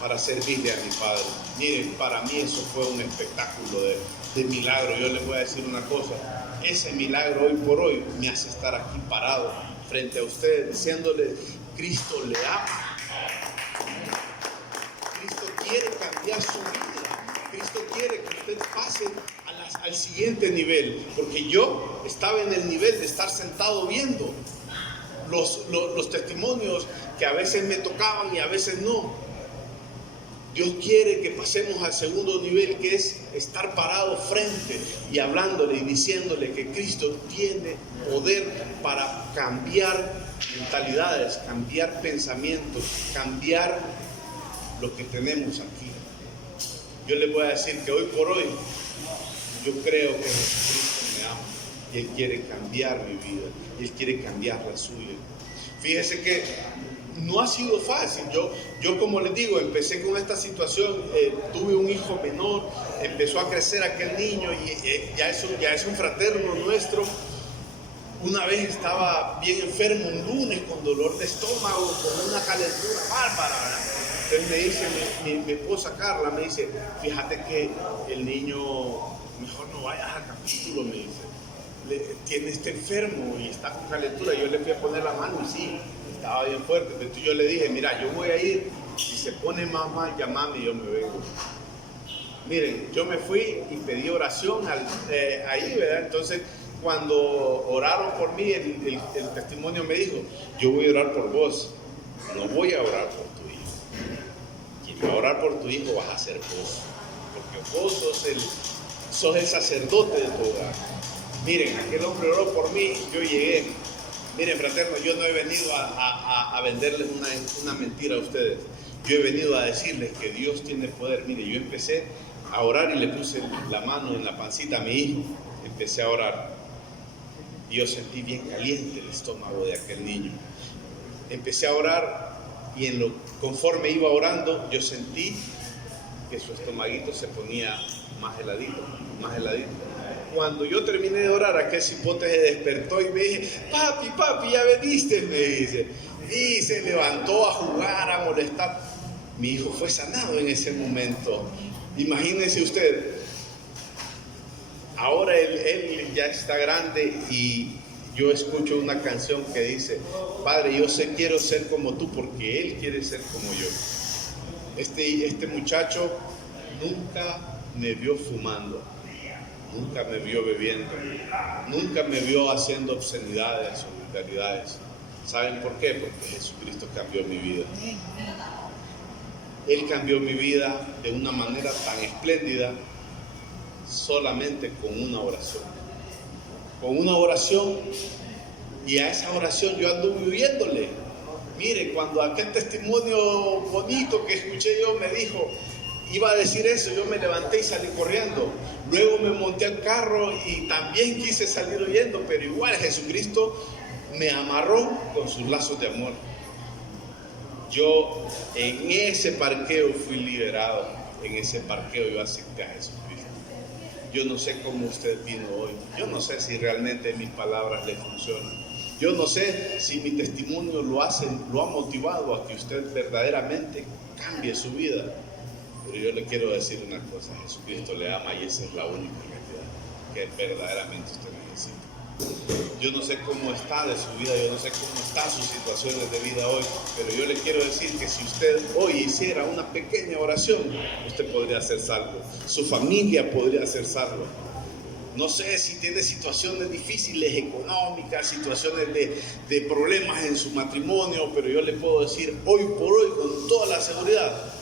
para servirle a mi Padre. Miren, para mí eso fue un espectáculo de milagro. Yo les voy a decir una cosa, ese milagro hoy por hoy me hace estar aquí parado frente a ustedes diciéndoles, Cristo le ama. Cristo quiere cambiar su vida. Cristo quiere que usted pase al siguiente nivel, porque yo estaba en el nivel de estar sentado viendo los testimonios que a veces me tocaban y a veces no. Dios quiere que pasemos al segundo nivel, que es estar parado frente y hablándole y diciéndole que Cristo tiene poder para cambiar mentalidades, cambiar pensamientos, cambiar lo que tenemos aquí. Yo les voy a decir que hoy por hoy yo creo que Jesucristo me ama y Él quiere cambiar mi vida, Él quiere cambiar la suya. Fíjese que no ha sido fácil. Yo como les digo, empecé con esta situación, tuve un hijo menor, empezó a crecer aquel niño y ya es un fraterno nuestro. Una vez estaba bien enfermo un lunes con dolor de estómago, con una calentura bárbara, ¿verdad? Entonces me dice mi esposa Carla, me dice, fíjate que el niño, mejor no vayas al capítulo, me dice, está enfermo y está con calentura. Yo le fui a poner la mano y sí, estaba bien fuerte. Entonces yo le dije, mira, yo voy a ir, si se pone más mal, llamame y yo me vengo. Miren, yo me fui y pedí oración ahí, ¿verdad? Entonces, cuando oraron por mí, el testimonio me dijo, yo voy a orar por vos, no voy a orar por tu hijo. Quien va a orar por tu hijo vas a ser vos, porque vos sos el sacerdote de tu hogar. Miren, aquel hombre oró por mí, yo llegué. Miren, fraterno, yo no he venido a venderles una mentira a ustedes. Yo he venido a decirles que Dios tiene poder. Mire, yo empecé a orar y le puse la mano en la pancita a mi hijo. Empecé a orar. Y yo sentí bien caliente el estómago de aquel niño. Empecé a orar y conforme iba orando, yo sentí que su estomaguito se ponía más heladito, más heladito. Cuando yo terminé de orar, aquel cipote se despertó y me dije, papi, ya veniste, me dice. Y se levantó a jugar, a molestar. Mi hijo fue sanado en ese momento. Imagínense usted, ahora él ya está grande y yo escucho una canción que dice, Padre, quiero ser como tú porque él quiere ser como yo. Este muchacho nunca me vio fumando, nunca me vio bebiendo, nunca me vio haciendo obscenidades o vulgaridades. ¿Saben por qué? Porque Jesucristo cambió mi vida. Él cambió mi vida de una manera tan espléndida solamente con una oración. Con una oración, y a esa oración yo ando viviéndole. Mire, cuando aquel testimonio bonito que escuché yo me dijo, iba a decir eso, yo me levanté y salí corriendo. Luego me monté al carro y también quise salir huyendo, pero igual Jesucristo me amarró con sus lazos de amor. Yo en ese parqueo fui liberado, en ese parqueo yo acepté a Jesucristo. Yo no sé cómo usted vino hoy, yo no sé si realmente mis palabras le funcionan, yo no sé si mi testimonio lo ha motivado a que usted verdaderamente cambie su vida, pero yo le quiero decir una cosa, Jesucristo le ama y esa es la única realidad que verdaderamente usted necesita. Yo no sé cómo está de su vida, yo no sé cómo están sus situaciones de vida hoy, pero yo le quiero decir que si usted hoy hiciera una pequeña oración, usted podría ser salvo, su familia podría ser salva. No sé si tiene situaciones difíciles económicas, situaciones de problemas en su matrimonio, pero yo le puedo decir hoy por hoy con toda la seguridad,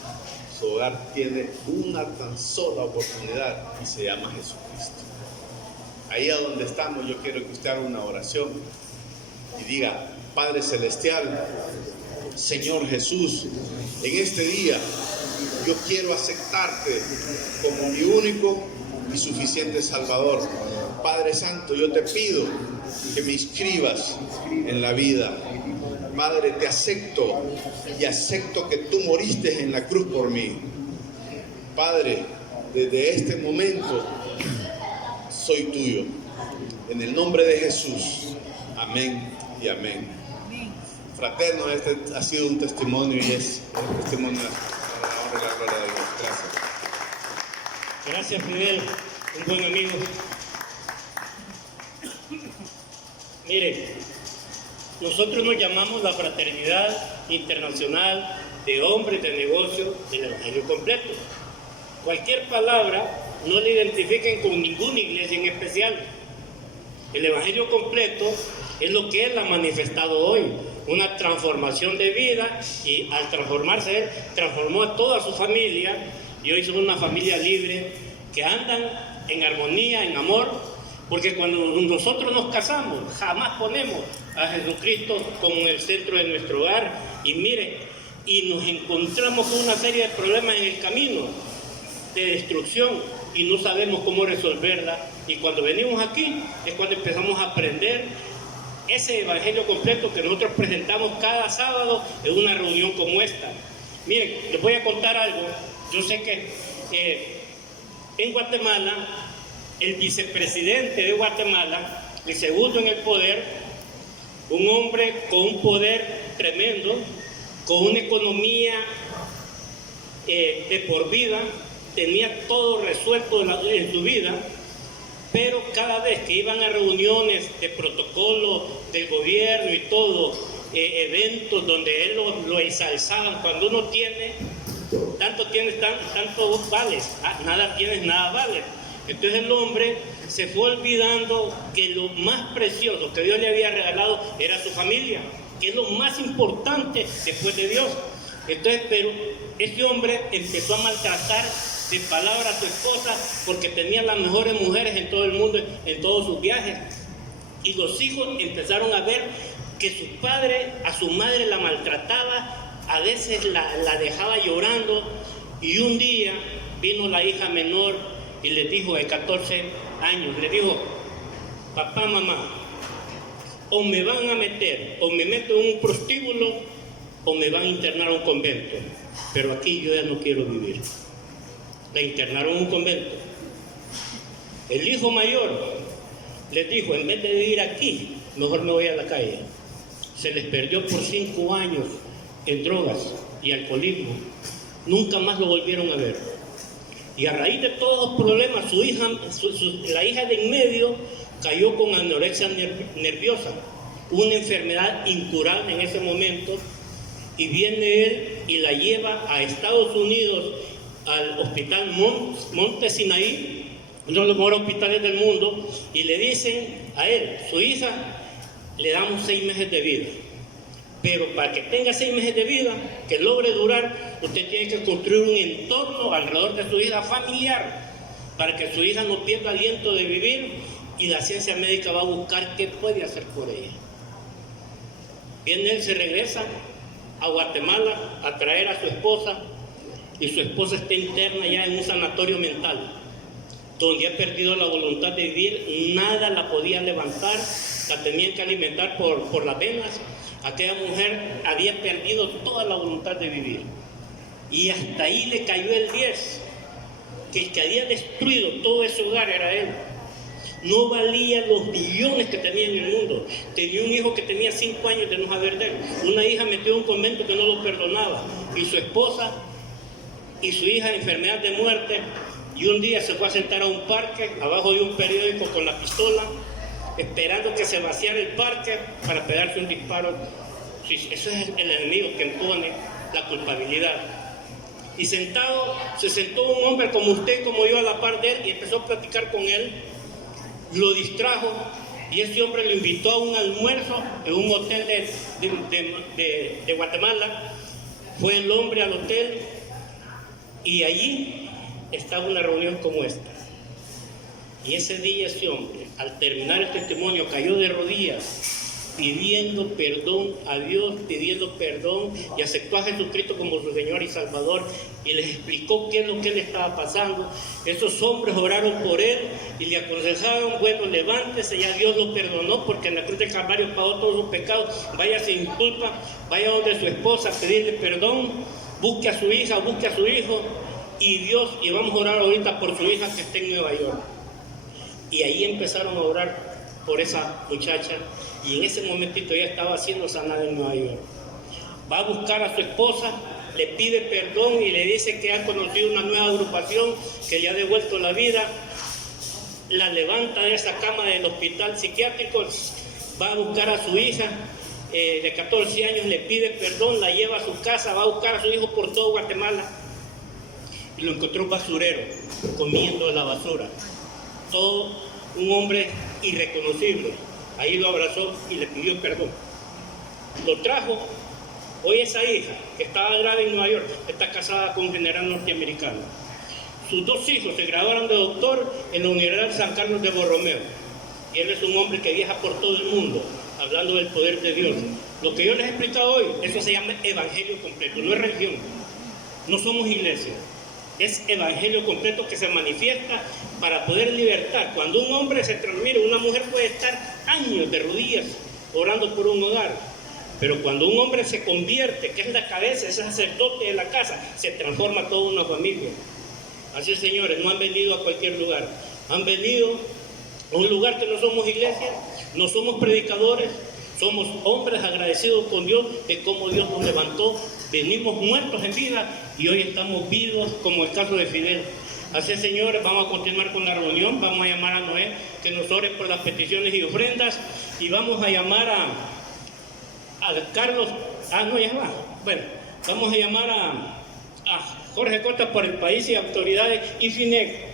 su hogar tiene una tan sola oportunidad y se llama Jesucristo. Ahí a donde estamos, yo quiero que usted haga una oración y diga, Padre Celestial, Señor Jesús, en este día yo quiero aceptarte como mi único y suficiente Salvador. Padre Santo, yo te pido que me inscribas en la vida. Padre, te acepto y acepto que tú moriste en la cruz por mí. Padre, desde este momento soy tuyo. En el nombre de Jesús. Amén y amén. Fraterno, este ha sido un testimonio y es un testimonio para la honra y la gloria de Dios. Gracias. Gracias, Fidel, un buen amigo. Mire, nosotros nos llamamos la Fraternidad Internacional de Hombres de Negocio del Evangelio Completo. Cualquier palabra no le identifiquen con ninguna iglesia en especial. El Evangelio Completo es lo que Él ha manifestado hoy, una transformación de vida, y al transformarse Él, transformó a toda su familia, y hoy son una familia libre, que andan en armonía, en amor, porque cuando nosotros nos casamos, jamás ponemos a Jesucristo como en el centro de nuestro hogar, y mire, y nos encontramos con una serie de problemas en el camino, de destrucción, y no sabemos cómo resolverla, y cuando venimos aquí es cuando empezamos a aprender ese evangelio completo que nosotros presentamos cada sábado en una reunión como esta. Miren, les voy a contar algo. Yo sé que en Guatemala, el vicepresidente de Guatemala, el segundo en el poder, un hombre con un poder tremendo, con una economía de por vida, tenía todo resuelto en su vida, pero cada vez que iban a reuniones de protocolo del gobierno y todo, eventos donde él lo ensalzaban, cuando uno tiene, tanto vales, nada tienes, nada vale. Entonces el hombre se fue olvidando que lo más precioso que Dios le había regalado era su familia, que es lo más importante después de Dios. Entonces, pero este hombre empezó a maltratar de palabra a su esposa porque tenía las mejores mujeres en todo el mundo, en todos sus viajes. Y los hijos empezaron a ver que su padre a su madre la maltrataba, a veces la dejaba llorando, y un día vino la hija menor y le dijo, de 14 años, le dijo, papá, mamá, o me van a meter, o me meto en un prostíbulo, o me van a internar a un convento, pero aquí yo ya no quiero vivir. La internaron en un convento. El hijo mayor les dijo, en vez de vivir aquí, mejor me voy a la calle. Se les perdió por 5 años en drogas y alcoholismo. Nunca más lo volvieron a ver. Y a raíz de todos los problemas, la hija de en medio cayó con anorexia nerviosa, una enfermedad incurable en ese momento, y viene él y la lleva a Estados Unidos, al hospital Monte Sinaí, uno de los mejores hospitales del mundo, y le dicen a él, su hija, le damos 6 meses de vida, pero para que tenga 6 meses de vida, que logre durar, usted tiene que construir un entorno alrededor de su hija familiar, para que su hija no pierda aliento de vivir, y la ciencia médica va a buscar qué puede hacer por ella. Viene él, se regresa a Guatemala a traer a su esposa, y su esposa está interna ya en un sanatorio mental, donde ha perdido la voluntad de vivir, nada la podía levantar, la tenían que alimentar por las venas. Aquella mujer había perdido toda la voluntad de vivir, y hasta ahí le cayó el 10, que el que había destruido todo ese hogar era él. No valía los millones que tenía en el mundo. Tenía un hijo que tenía 5 años de no saber de él, una hija metida en un convento que no lo perdonaba, y su esposa y su hija en enfermedad de muerte. Y un día se fue a sentar a un parque abajo de un periódico con la pistola, esperando que se vaciara el parque para pegarse un disparo. Sí, eso es el enemigo que impone la culpabilidad. Y se sentó un hombre como usted, como yo, a la par de él, y empezó a platicar con él. Lo distrajo, y ese hombre lo invitó a un almuerzo en un hotel de Guatemala. Fue el hombre al hotel, y allí estaba una reunión como esta. Y ese día ese hombre, al terminar el testimonio, cayó de rodillas pidiendo perdón a Dios, pidiendo perdón, y aceptó a Jesucristo como su Señor y Salvador, y les explicó qué es lo que le estaba pasando. Esos hombres oraron por él y le aconsejaron, bueno, levántese, ya Dios lo perdonó, porque en la cruz del Calvario pagó todos sus pecados, vaya sin culpa, vaya donde su esposa a pedirle perdón, busque a su hija, busque a su hijo, y vamos a orar ahorita por su hija que está en Nueva York. Y ahí empezaron a orar por esa muchacha, y en ese momentito ella estaba siendo sanada en Nueva York. Va a buscar a su esposa, le pide perdón y le dice que ha conocido una nueva agrupación que le ha devuelto la vida. La levanta de esa cama del hospital psiquiátrico, va a buscar a su hija de 14 años, le pide perdón, la lleva a su casa, va a buscar a su hijo por todo Guatemala, y lo encontró un basurero comiendo la basura. Todo un hombre irreconocible. Ahí lo abrazó y le pidió perdón. Lo trajo. Hoy esa hija, que estaba grave en Nueva York, está casada con un general norteamericano. Sus 2 hijos se graduaron de doctor en la Universidad de San Carlos de Borromeo. Y él es un hombre que viaja por todo el mundo, hablando del poder de Dios. Lo que yo les he explicado hoy, eso se llama evangelio completo, no es religión. No somos iglesia. Es evangelio completo que se manifiesta para poder libertar. Cuando un hombre se transmite, una mujer puede estar años de rodillas orando por un hogar. Pero cuando un hombre se convierte, que es la cabeza, es el sacerdote de la casa, se transforma toda una familia. Así es, señores, no han venido a cualquier lugar. Han venido a un lugar que no somos iglesia, no somos predicadores, somos hombres agradecidos con Dios de cómo Dios nos levantó. Venimos muertos en vida y hoy estamos vivos, como el caso de Fidel. Así es, señores, vamos a continuar con la reunión. Vamos a llamar a Noé que nos ore por las peticiones y ofrendas, y vamos a llamar a Carlos. No, ya va. Bueno, vamos a llamar a Jorge Costa por el país y autoridades y FINEC